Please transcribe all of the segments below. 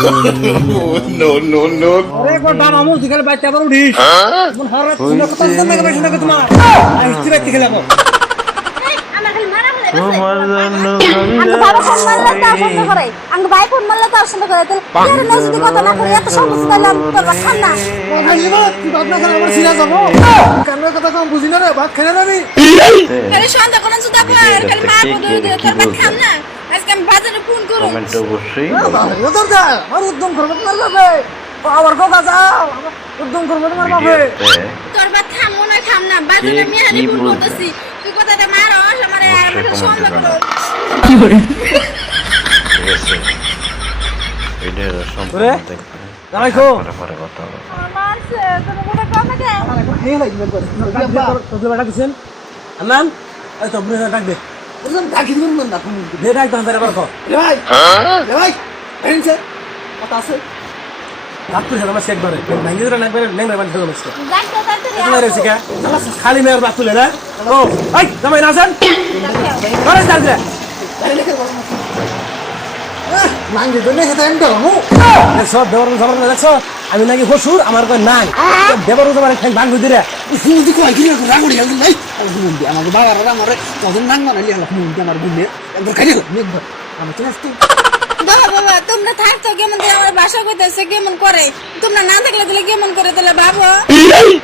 No, no, no. আরে গোটা মামু দিখাল বাইতে আবার উঠিস মন হারা তুমি কথা শুনতে না বেশি না তোমার আইস্তি বাইতে খেলাবো আমার খালি মারা হলে তোমার জন্য আঙ্গ বাবা ফোন মারলে তো পছন্দ করে আঙ্গ ভাই ফোন মারলে তো পছন্দ করে তাহলে এর নয় যদি কথা না করে এত সমস্যা দিলাম তোর বাপ খান না তুই ভাত না খেলে আমার সিনা যাবো কান্নার কথা কম বুঝি না রে ভাত খেলে না আমি আরে শান্ত কোন সুদা কর খালি মা বলে দে তোর বাপ খান না আজকে আমি বাজারে ফোন করব কমেন্ট অবশ্যই তোর যা আর উদ্যম করবে তোমার বাপে আবার কথা যাও উদ্যম করবে তোমার বাপে তোর বাপ খাম না খাম না বাজারে মেহানি ফোন করতেছি তুই কথাটা মার আমার আমার সন্দেহ করো ঠিক আছে এটা সম্পূর্ণ দেখবে রাখো পরে কথা হবে মারছে তুমি কথা কম না খেয়ে লাগবে তোর বেটা দিছেন আন্নান এই তো বুঝে ডাক দে বুঝলাম ডাকি দিবেন না ফোন দে ডাক দান আবার কর ভাই ভাই এনছে কথা আছে রাত করে আমার চেক বারে ভাঙ্গি ধরে নাকবারে নেংরা বান খেলো মস্ত যাইতে তাড়াতাড়ি তোলা রেছে কা খালি মেয়ের বাত তুলে না ও এই জামাই না যান করে যান রে নাঙ্গি দনে হেতা এন্ড মু সব দেবর খবর না দেখছো আমি নাকি হসুর আমার কই নাই দেবর তোমার খাই ভাঙ্গি দিরে হুমদি কই কি রাগুড়ি গেল নাই হুমদি আমার বাবারা আমারে তখন নাং মানালি হলো হুমদি আমার বুনে একবার খাইল একবার আমি তো নষ্ট বাবা বাবা তোমরা থাকতো কেমন দিয়ে আমার বাসা কইতেছে কেমন করে তোমরা না থাকলে তাহলে কেমন করে তাহলে ভাবো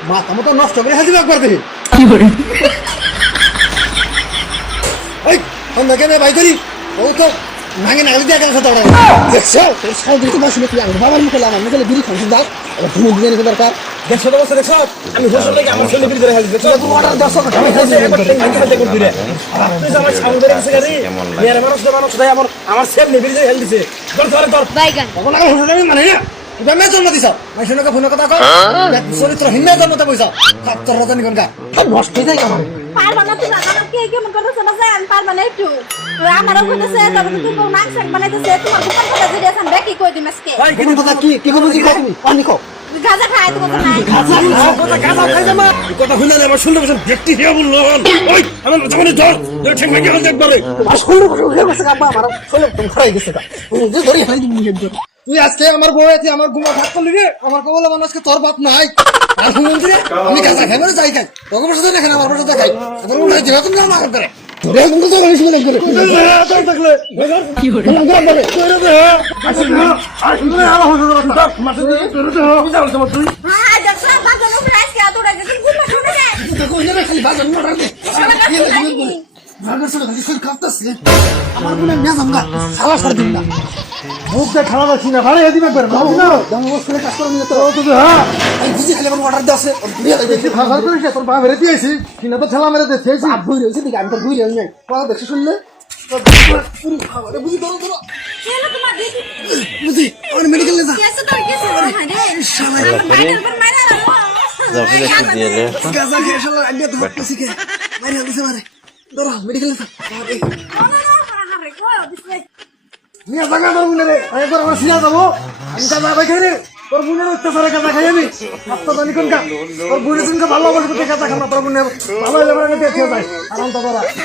মা তুমি তো নষ্ট করে হাজির একবার দেখি ওই আমরা কেন ভাই করি ও তো নাঙ্গে নাঙ্গে দিয়ে কেন সাথে দেখছো তোর সাল দিতে বসে নাকি আমার বাবার মুখে আমার মুখে বিড়ি খাওয়া দাও আর তুমি দিয়ে নিতে দরকার দেখছো তো দেখছো আমি হসুর লাগি আমার ছেলে বিড়ি ধরে হাজি দেখছো তুমি অর্ডার দাও সব আমি খাইছি একবার ভাঙ্গি হাতে করে দিরে তুই আমার সাউন্ড ধরে গেছে গাড়ি মেয়ের মানুষ তাই আমার ছেলে বিড়ি ধরে হেল দিছে ধর বাইগান তখন আগে হসুর আমি মানে না তুমি মে জন্ম দিছ মাইশনকে ফোন কথা কও চরিত্রহীন না জন্মতে বইছা তোর রজনী কোনকা নষ্ট হয়ে যায় কেন পারবা না তুমি আমার কে কেমন করতেছ না জান পারবা না একটু আমারও কইতেছে তবে তুমি কোন নাক শাক বানাইতেছে তোমার দোকান কথা যদি আছেন দেখি কই দিম আজকে ভাই কোন কথা কি বুঝি তুমি পানি খাও গাজা খায় তো কথা নাই কথা গাজা খাই জামা কথা হইনা আমার শুনতে বসে ব্যক্তি হিয়া বললো ওই আমার জামানে ধর ঠেক ভাঙি গেল একবারে আর শুনলে হয়ে গেছে আব্বা আমার শুনলে তুমি খাই গেছে কা যে ধরি খাই দিবি একবার তুই আজকে আমার বউ আছে আমার গুমা ভাত করলি রে আমার কো বলে মানুষকে তোর বাপ নাই আর হুমন্দি রে আমি গাজা খাই মানে যাই খাই তোকে বসে দেখেন আমার বসে খাই এখন উড়াই দিবা তুমি আমার করে ধরে কিন্তু তো বেশি লাগে করে তাই থাকলে কি করে বলে কইরে দে আসলে আসলে আমার হসুর রাস্তা মাসে তোরে দে কি জানো তোমার তুই হ্যাঁ দেখছ বাজার উপরে আজকে এত রাতে তুমি ঘুম শুনে যায় তো কই না খালি বাজার না রাখে ভাগর সব খালি সব কাঁপতাছে আমার মনে মেজ আমগা সালা সার দিন না মুখটা খাওয়া যাচ্ছি না ভালো এদিন একবার ভালো না দম বস করে কাজ করে নিয়ে তো তো হ্যাঁ এই বুঝি খালি আমার অর্ডার দাও আছে দেখি ভাগার করিস তোর বাপ হেরে দিয়েছি কিনা তো ঠেলা মেরে দিয়েছি আপ ভুই রইছে দিকে আমি তো ভুই রই নাই কথা দেখছ শুনলে বুঝি ধরো ধরো কেন তোমার দিদি বুঝি আমার মেডিকেল যা কেসে তো কেসে হ্যাঁ রে বাইরের পর মারা যাবে দেখি দিয়ে রে গাজা খেয়ে শালা আইডিয়া তো হচ্ছে কি মারি হইছে মারে ধরো মেডিকেল যা আরে কই দিছে নিয়ে জায়গা তোর বুনে রে একবার আমার সিয়া যাবো আমি তা না খাই রে তোর বুনের অত্যাচারে কাজা খাই আমি আপনার জানি কোনকা তোর বুনের সঙ্গে ভালো অবস্থা কাজা খানা তোর বুনে ভালো হলে আমার দেখতে যায় আরাম তো করা